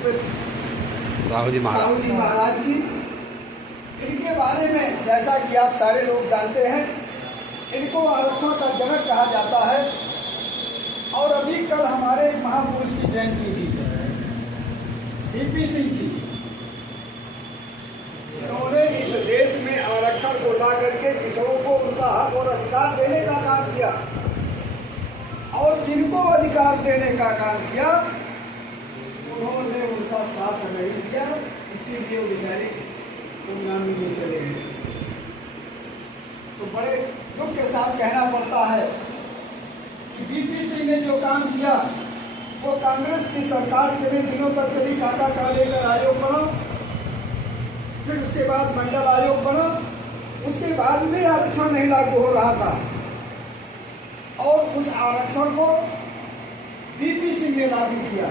साहू जी महाराज की। इनके बारे में जैसा कि आप सारे लोग जानते हैं, इनको आरक्षण का जनक कहा जाता है। और अभी कल हमारे एक महापुरुष की जयंती थी, वीपी सिंह की। इन्होंने इस देश में आरक्षण को ला करके पिछड़ों को उनका हक और अधिकार देने का काम किया, और जिनको अधिकार देने का काम किया उन्होंने उनका साथ नहीं दिया, इसीलिए वो बेचारे गुमनामी में चले गए। तो बड़े दुख के साथ कहना पड़ता है कि वीपी सिंह ने जो काम किया वो कांग्रेस की सरकार कितने दिनों तक चली। टाटा का लेकर आयोग बना, फिर उसके बाद मंडल आयोग बना, उसके बाद भी आरक्षण नहीं लागू हो रहा था, और उस आरक्षण को वीपी सिंह ने लागू किया।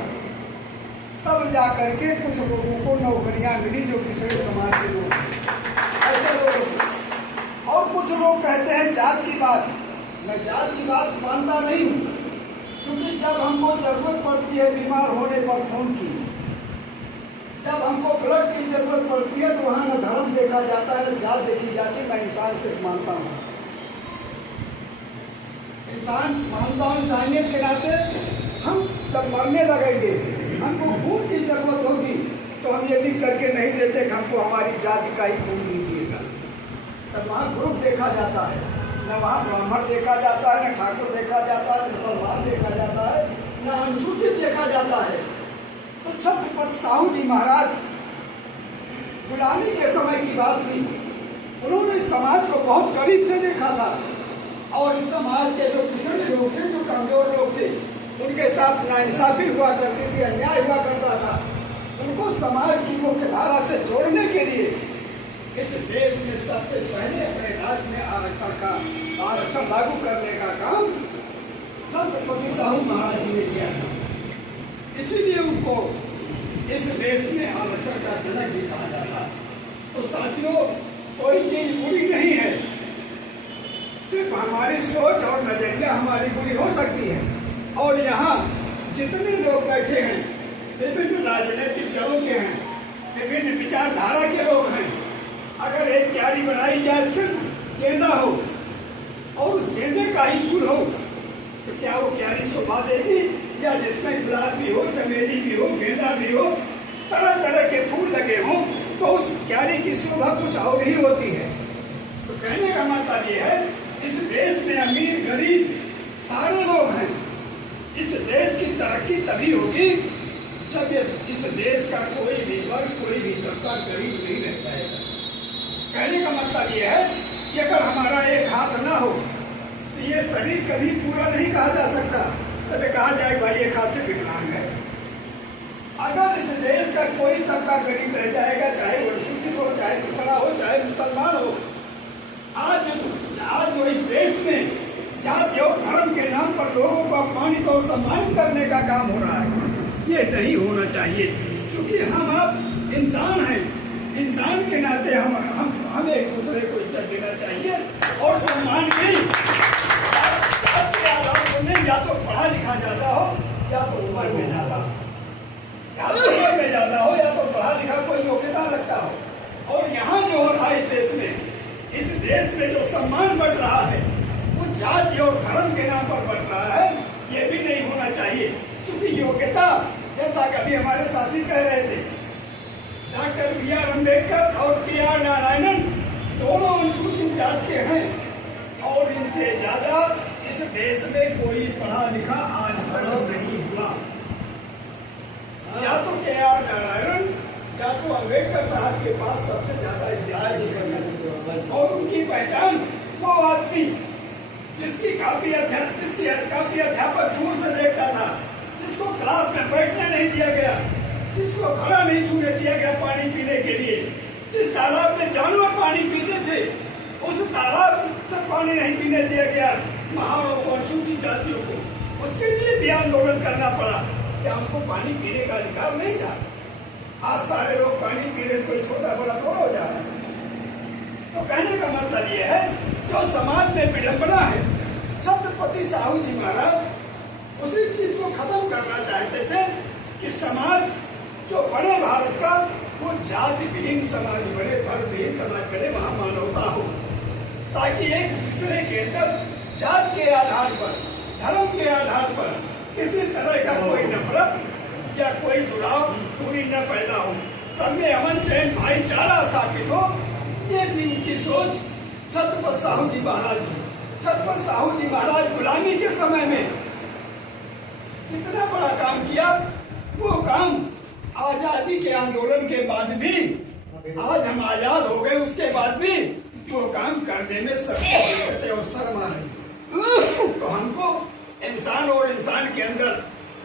तब जाकर के कुछ लोगों को नौकरियां मिली जो पिछड़े समाज के लोग, ऐसे लोग। और कुछ लोग कहते हैं जात की बात। मैं जात की बात मानता नहीं हूँ, क्योंकि जब हमको जरूरत पड़ती है बीमार होने पर खून की, जब हमको ब्लड की जरूरत पड़ती है, तो वहाँ न धर्म देखा जाता है न जात देखी जाती। मैं इंसान से मानता हूँ, इंसान मानता हूँ। इंसानियत के नाते हम जब मरने लगेंगे, हमको खून की जरूरत होगी, तो हम ये लिख करके नहीं देते कि हमको हमारी जाति का ही खून दीजिएगा। तब वहाँ ग्रुप देखा जाता है, न वहाँ ब्राह्मण देखा जाता है, न ठाकुर देखा जाता है, न मुसलमान देखा जाता है, न अनुसूचित देखा जाता है। तो छत्रपति साहू जी महाराज गुलामी के समय की बात थी, उन्होंने समाज को बहुत करीब से देखा था, और इस समाज के जो पिछड़े लोग थे, जो कमजोर लोग थे, उनके साथ नाइंसाफी हुआ करती थी, अन्याय हुआ करता था। उनको समाज की मुख्य धारा से जोड़ने के लिए इस देश में सबसे पहले अपने राज्य में आरक्षण लागू करने का काम छत्रपति साहू महाराज जी ने किया था। इसीलिए उनको इस देश में आरक्षण का जनक भी कहा जाता। तो साथियों, कोई चीज बुरी नहीं है, सिर्फ हमारी सोच और नजरिया हमारी बुरी हो सकती है। और यहाँ जितने लोग बैठे हैं, विभिन्न राजनीतिक दलों के हैं, विभिन्न विचारधारा के लोग हैं। अगर एक क्यारी बनाई जाए सिर्फ गेंदा हो और उस गेंदे का ही फूल हो, तो क्या वो क्यारी शोभा देगी? या जिसमें गुलाब भी हो, चमेली भी हो, गेंदा भी हो, तरह तरह के फूल लगे हों, तो उस क्यारी की शोभा कुछ और ही होती है। तो कहने का मतलब ये है, इस देश में अमीर गरीब सारे लोग हैं। इस देश की तरक्की तभी होगी जब इस देश का कोई भी वर्ग, कोई भी तबका गरीब नहीं रह जाएगा। कहने का मतलब ये है कि अगर हमारा एक हाथ ना हो तो ये शरीर कभी पूरा नहीं कहा जा सकता। तब कहा जाए भाई एक हाथ से विकलांग है। अगर इस देश का कोई तबका गरीब रह जाएगा, चाहे वो अनुसूचित हो, चाहे पिछड़ा हो, चाहे मुसलमान हो, आज जो इस देश में जाति और धर्म के नाम पर लोगों को अपमानित और सम्मानित करने का काम हो रहा है, ये नहीं होना चाहिए। क्योंकि हम आप इंसान हैं, इंसान के नाते हम एक दूसरे को इज्जत देना चाहिए और सम्मान भी। या तो पढ़ा लिखा ज्यादा हो, या तो उम्र में ज्यादा हो, या तो उम्र में ज्यादा हो, या तो पढ़ा लिखा कोई योग्यता रखता हो। और यहाँ जो हो रहा है इस देश में जो सम्मान बढ़ रहा है, वो जाति और धर्म के नाम पर बढ़ रहा है। ये भी नहीं होना चाहिए, क्योंकि योग्यता, जैसा कभी हमारे साथी कह रहे थे, डॉक्टर B.R. अम्बेडकर और K.R. नारायणन दोनों अनुसूचित जात के हैं, और इनसे ज्यादा इस देश में कोई पढ़ा लिखा आज तक नहीं हुआ। या तो K.R. नारायणन या तो अम्बेडकर साहब के पास सबसे ज्यादा इतिहास और उनकी पहचान वो आदमी जिसकी काफी अध्यापक दूर से देखता था, जिसको क्लास में बैठने नहीं दिया गया, जिसको खड़ा नहीं छूने दिया गया पानी पीने के लिए, जिस तालाब में जानवर पानी पीते थे उस तालाब से पानी नहीं पीने दिया गया महानों को, अनुसूचित जातियों को। उसके लिए भी आंदोलन करना पड़ा कि हमको पानी पीने का अधिकार नहीं था। आज सारे लोग पानी पी रहे, कोई छोटा बड़ा थोड़ा हो जा रहा है। तो कहने का मतलब ये है, जो समाज में विडंबना है, छत्रपति साहू जी महाराज उसी चीज को खत्म करना चाहते थे कि समाज जो बने भारत का, वो जाति विहीन समाज बने, धर्म विहीन समाज बने, वहां मानवता हो, ताकि एक दूसरे के अंदर जात के आधार पर, धर्म के आधार पर किसी तरह का कोई नफरत या कोई जुड़ाव दूरी न पैदा हो, सब में अमन चैन भाईचारा स्थापित हो। ये थी उनकी सोच छत्रपति साहू जी महाराज की। छत्रपति साहू जी महाराज गुलामी के समय में कितना बड़ा काम किया, वो काम आजादी के आंदोलन के बाद भी, आज हम आजाद हो गए उसके बाद भी वो काम करने में शर्म और शर्म आ रही। तो हमको इंसान और इंसान के अंदर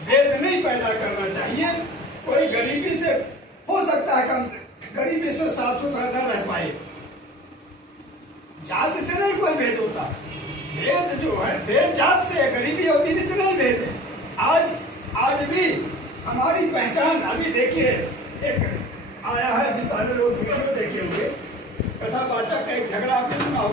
भेद नहीं पैदा करना चाहिए। कोई गरीबी से हो सकता है, कम गरीबी से साफ सुथरा न रह पाए, जात से नहीं कोई भेद होता। भेद जो है, भेद जात से है, गरीबी और अमीरी से नहीं भेद है। आज भी हमारी पहचान, अभी देखिए एक आया है, अभी सारे लोग वीडियो देखे हुए, कथा वाचक का एक झगड़ा आपने सुना होगा।